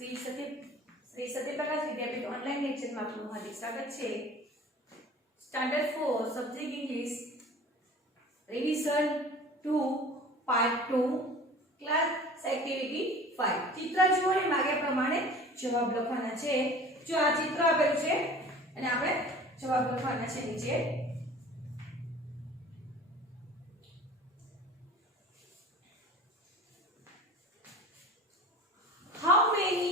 શ્રી સત્યપ્રકાશ વિદ્યાપીઠ ઓનલાઈન લેક્ચરમાં આપનું હાર્દિક સ્વાગત છે। સ્ટાન્ડર્ડ 4 સબ્જેક્ટ ઇંગ્લિશ રિવિઝન 2 પાર્ટ 2 ક્લાસ એક્ટિવિટી 5 ચિત્ર જુઓ અને માગ્યા પ્રમાણે જવાબ લખવાના છે। જો આ ચિત્ર આપેલું છે અને આપણે જવાબ લખવાના છે નીચે। How many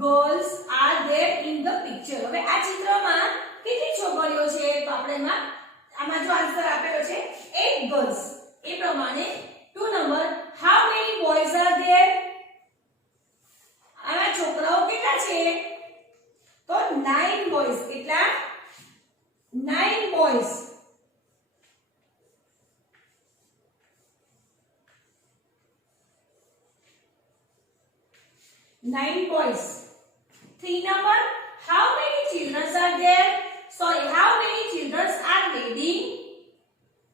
girls are there in the picture? હવે આ ચિત્રમાં કેટલી છોકરીઓ છે તો આપણે આમાં જો આન્સર આપેલો છે 8 girls એ પ્રમાણે 2 number how many boys are there? આમાં છોકરાઓ કેટલા છે તો 9 boys કેટલા 9 boys 9 boys. 3 number. How many children are there? Sorry, how many children are reading?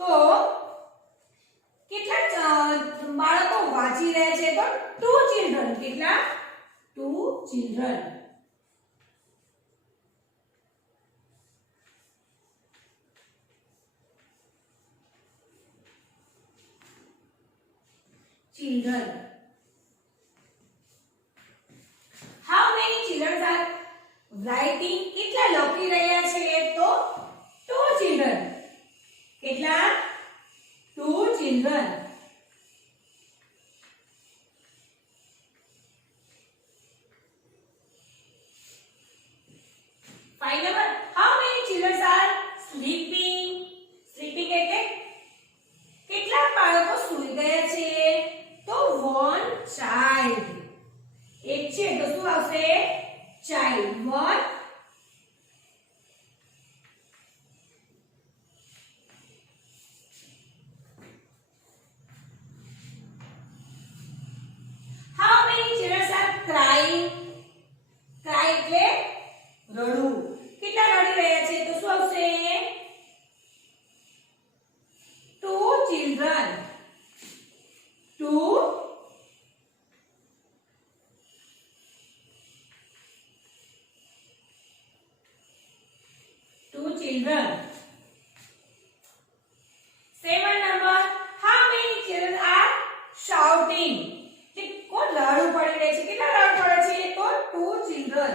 તો કેટલા બાળકો વાંચી રહ્યા છે તો 2 children કેટલા 2 children. Children. How many children are writing? કેટલા લખી રહ્યા છે તો 2 children. કેટલા 2 children. Five number. How many children are sleeping? Sleeping એટલે કેટલા બાળકો સૂઈ ગયા છે તો 1 child. એક છે તો શું આવશે child 1 how many children are crying cry એટલે રડવું કેટલા રડી રહ્યા છે તો શું આવશે 2 children 2 children. 7 number. How many children are shouting? કોણ રડવું પડી રહે છે કેટલા રડવું પડે છે તો 2 children.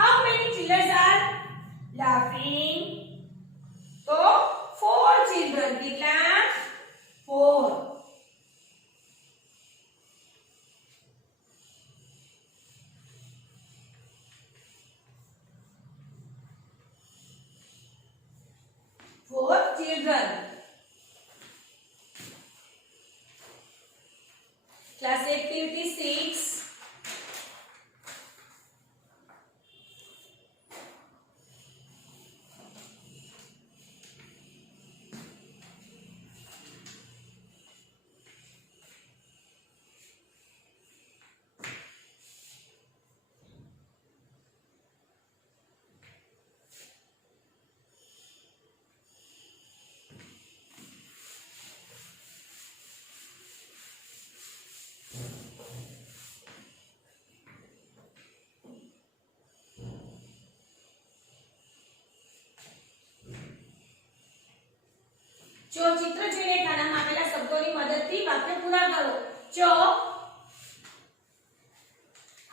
How many children are laughing? તો 4 children કેટલા 4 children. Class activity 6 જો ચિત્ર જોઈને ખાનામાં આપેલા શબ્દોની મદદથી વાક્ય પૂરા કરો। જો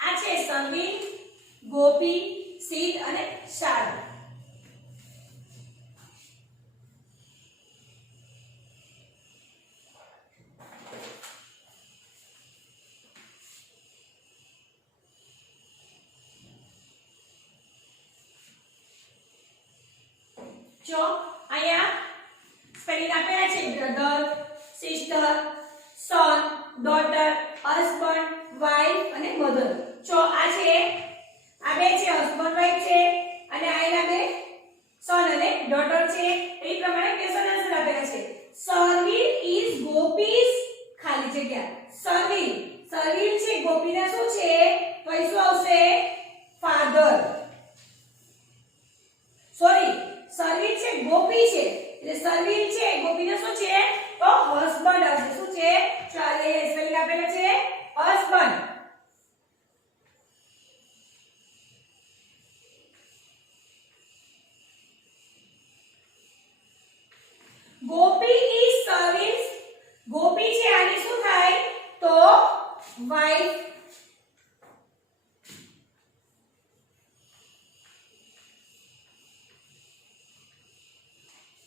આ છે સંગીત ગોપી સીત અને શારદ જો અહીંયા સ્પેલિંગ આપેલા છે બ્રધર સિસ્ટર સન ડોટર હસબન્ડ વાઇફ અને મધર। જો આ છે આ બે છે હસબન્ડ વાઇફ છે અને આના બે સન અને ડોટર છે। એ પ્રમાણે ક્વેશ્ચન આન્સર આપેલા છે। સર્વિલ ઇઝ ગોપીસ ખાલી જગ્યા સર્વિલ છે ગોપીના શું છે તો એ શું આવશે ફાધર। ગોપી ઇઝ સર્વિસ ગોપી છે આની શું થાય તો wife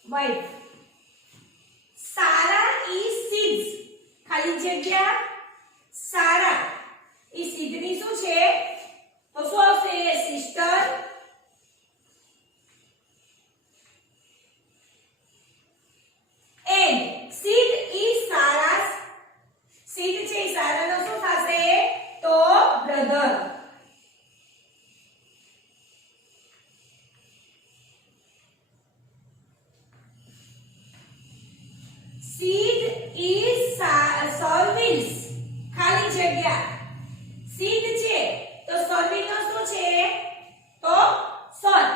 wife Sara is seeds ખાલી જગ્યા સારા ઈ સીડની શું છે તો શું આવશે sister and Sid is Sara's Sid છે સારાનો શું થશે તો બ્રધર સીડ ઇઝ સર્વિસ ખાલી જગ્યા સીડ છે તો સર્વિસ નો શું છે તો સન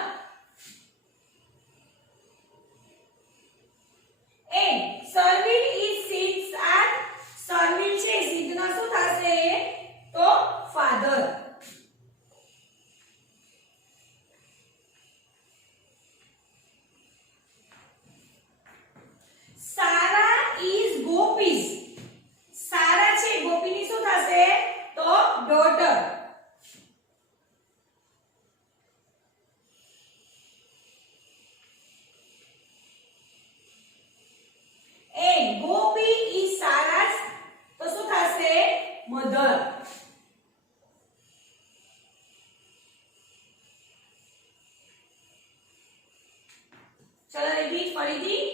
એન્ડ સર્વિલ ઇઝ સીડ્સ આર સર્વિલ છે સીડ નો શું થશે તો ફાધર સારા ઇઝ ગોપીઝ સારા છે ગોપીની શું થશે તો ડોટર એન્ડ ગોપી ઇઝ સારાસ તો શું થશે મધર ચલો રિપીટ ફરીથી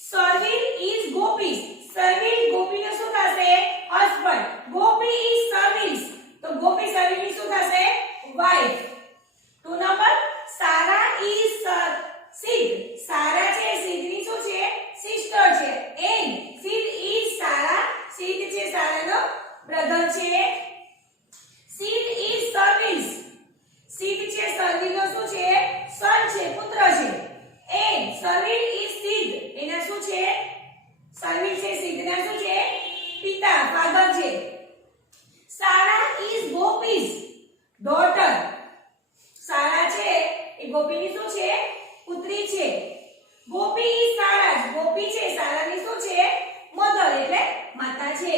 સર્વિલ ઇઝ ગોપીઝ સર્વિલ ગોપીનો શું થશે હસબન્ડ ગોપી ઇઝ સર્વિસ તો ગોપી સર્વિલની શું થશે wife 2 number Sara is Sid Sara છે સીડની શું છે સિસ્ટર છે and Sid is Sara Sid છે સારાનો બ્રધર છે સીડ ઇઝ સર્વિસ સીડ છે સર્વિલનો શું છે સન છે પુત્ર છે એન્ડ સર્વિલ ઇઝ સીડ એના શું છે સર્વિલ છે સીડના શું છે પિતા ફાધર છે સારા ઇઝ ગોપીઝ ડોટર સારા છે એ ગોપીની શું છે પુત્રી છે ગોપી ઇઝ સારા ગોપી છે સારાની શું છે મધર એટલે માતા છે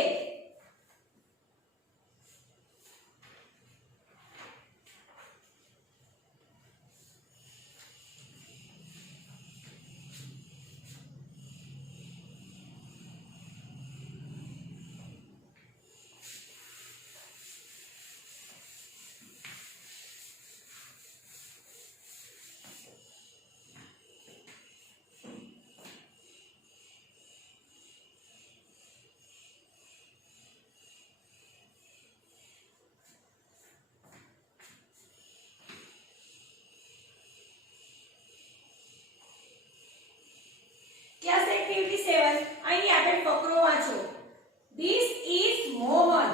ક્લાસ એક્ટિવિટી 7 અહીં આપણે ફકરો વાંચો This is Mohan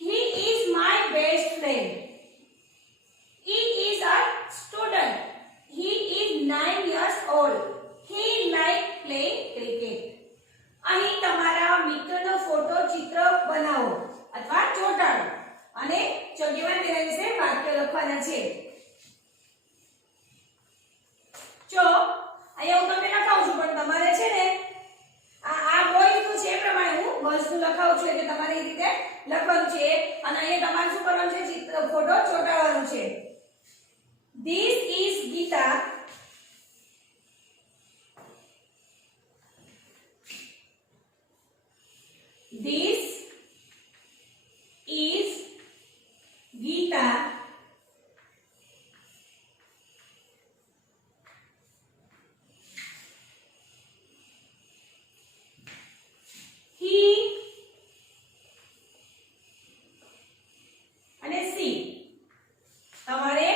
He is my best friend He is a student He is 9 years old He likes playing cricket અહીં તમારા મિત્રનો ફોટો ચિત્ર બનાવો અથવા ચોંટાડો અને જગ્યામાં તેના વિશે વાક્ય લખવાના છે જો અહીંયા હું તમને લખાવું છું પણ તમારે છે ને આ બોયનું છે એ પ્રમાણે હું ગર્લ્સનું લખાવું છું એટલે તમારે એ રીતે લખવાનું છે અને અહીંયા તમારે શું કરવાનું છે ચિત્ર ફોટો ચોંટાડવાનો છે This is Geeta This is Geeta He અને she તમારે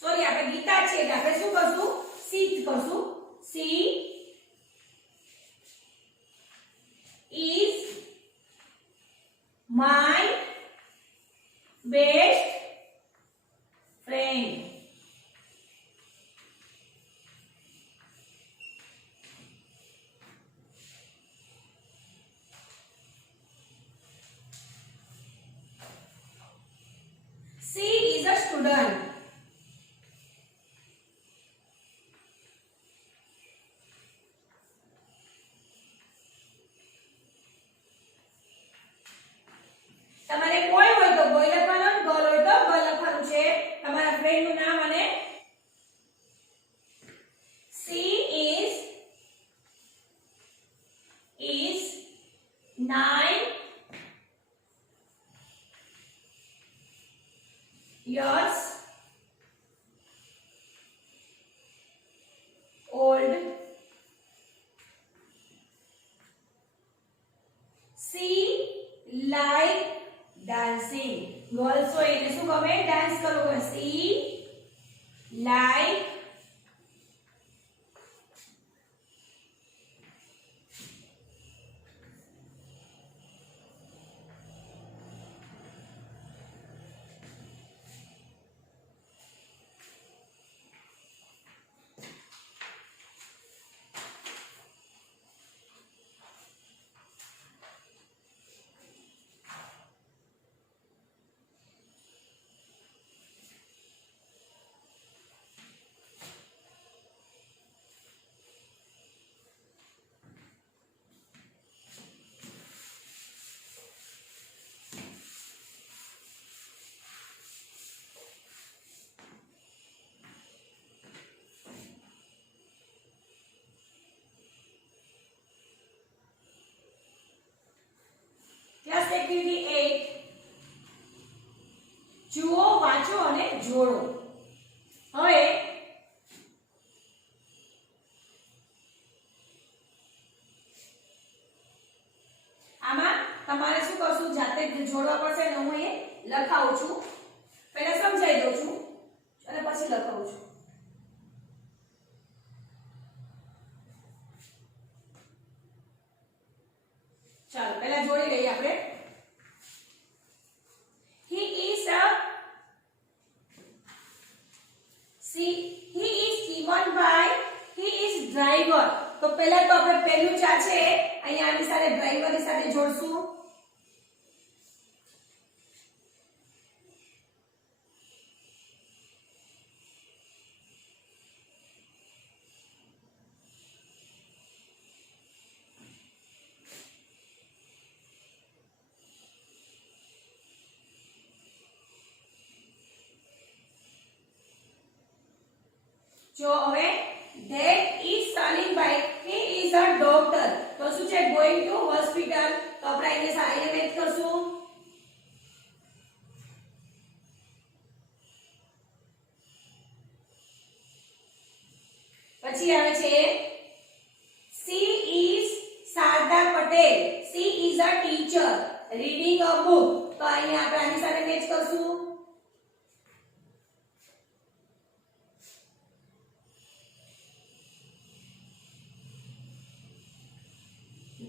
સોરી આપણે ગીતા છે એટલે આપણે શું કરશું she કરશું she is my best friend like, class activity 8 જુઓ વાંચો અને જોડો. હવે આમાં તમારે શું કરશું, જાતે જોડવા પડશે ને હું એ લખાવું છું. પહેલા સમજાવી દઉં છું અને પછી લખાવું છું. ચાલો પહેલા જોડી લઈએ આપણે. he is Simon by he is driver. તો પહેલા તો આપણે પહેલું ચા છે અહીંયા આની સાથે ડ્રાઈવર ની સાથે જોડશું. જો હવે that is Salim bhai, he is a doctor. તો શું છે, going to hospital. તો આપણે અહીંયા મેચ કરશું. પછી આવે છે she is Sarda Patel, she is a teacher reading a book. તો અહીંયા આપણે આની સાથે મેચ કરશું.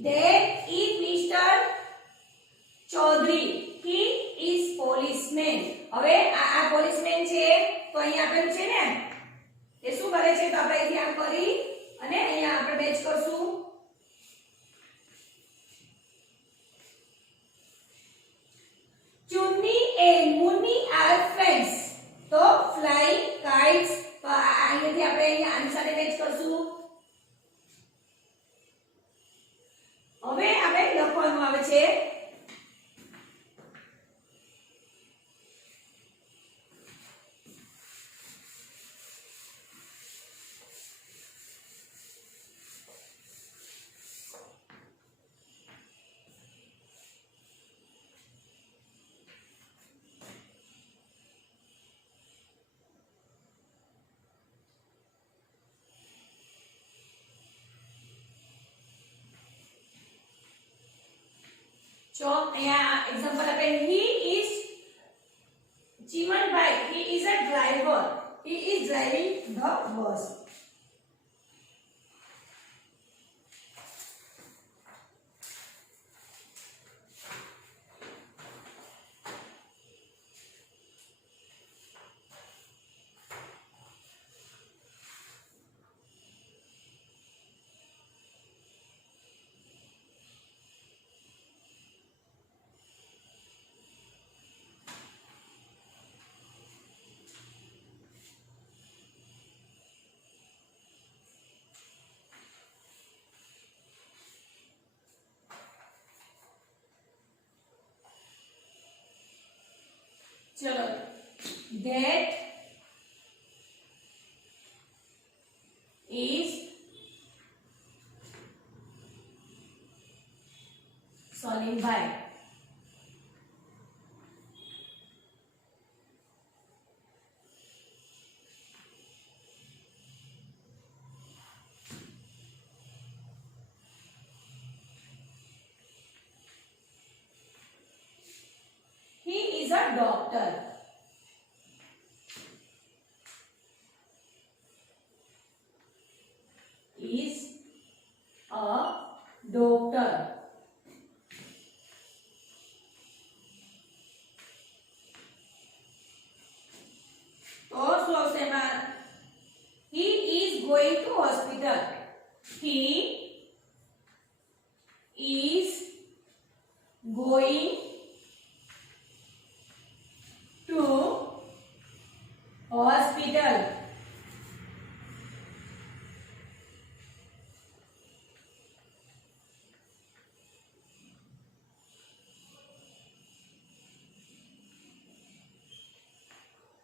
That is Mr. Chaudhary, he is policeman. હવે આ પોલીસમેન છે તો અહીંયા આપેલું છે ને એ શું કરે છે, તો આપણે અહીંથી આમ કરી અને અહીંયા આપણે મેચ કરશું. Chunni and Munni are friends. તો fly kites. તો અહીંયાથી આપણે અહીંયા આની સાથે મેચ કરશું. હવે આપણે લખવાનું આવે છે So, example he is Chiman bhai, he is a driver, he is driving the bus. चलो that is Salim bhai. He is a doctor. going to hospital. He is going to hospital.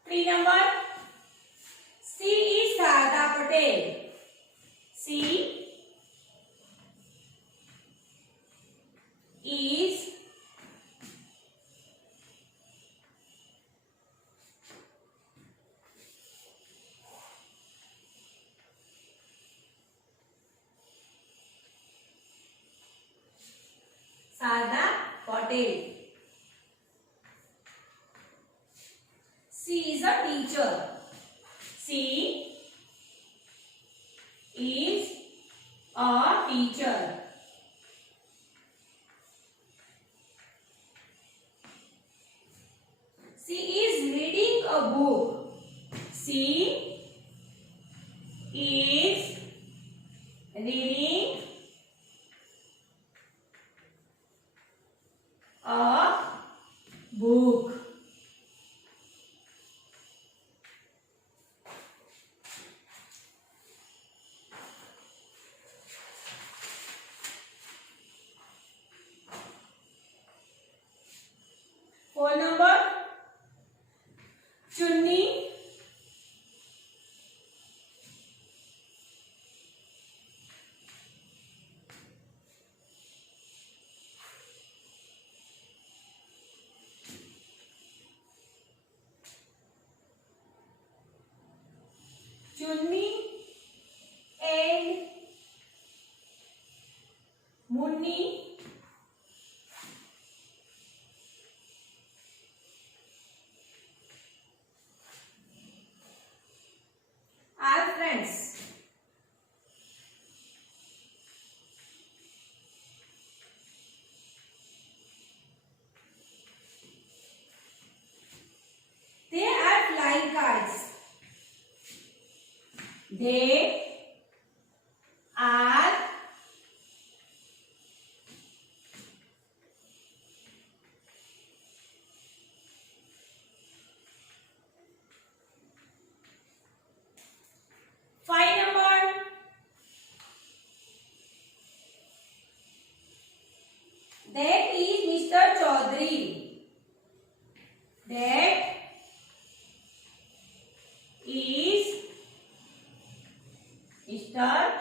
Three number. She is Sarada Patel. She is Sarada Patel. She is a teacher. She is a teacher. She is reading a book. She is reading a book. Four number. Chunni and Munni are friends. They are flying kites. They are five number. That is Mr. Chaudhary. That is Mr.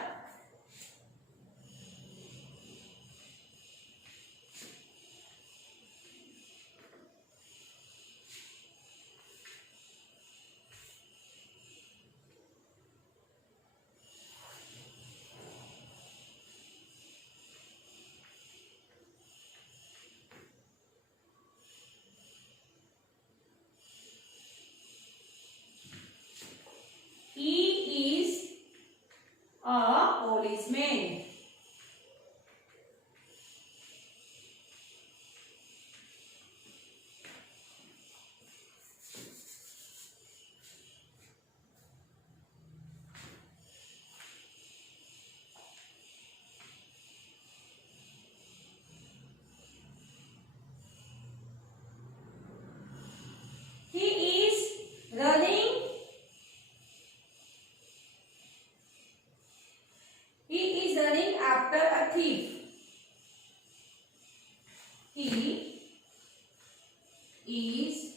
He is a policeman. He is running. He is running after a thief. He is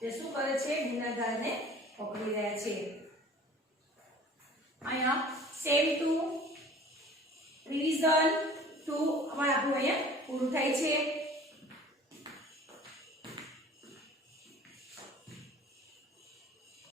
તે શું કરે છે ગુનેગારને પકડી રહ્યા છે અહીંયા same to revision 2 અમારું આપણું અહીંયા પૂરું થાય છે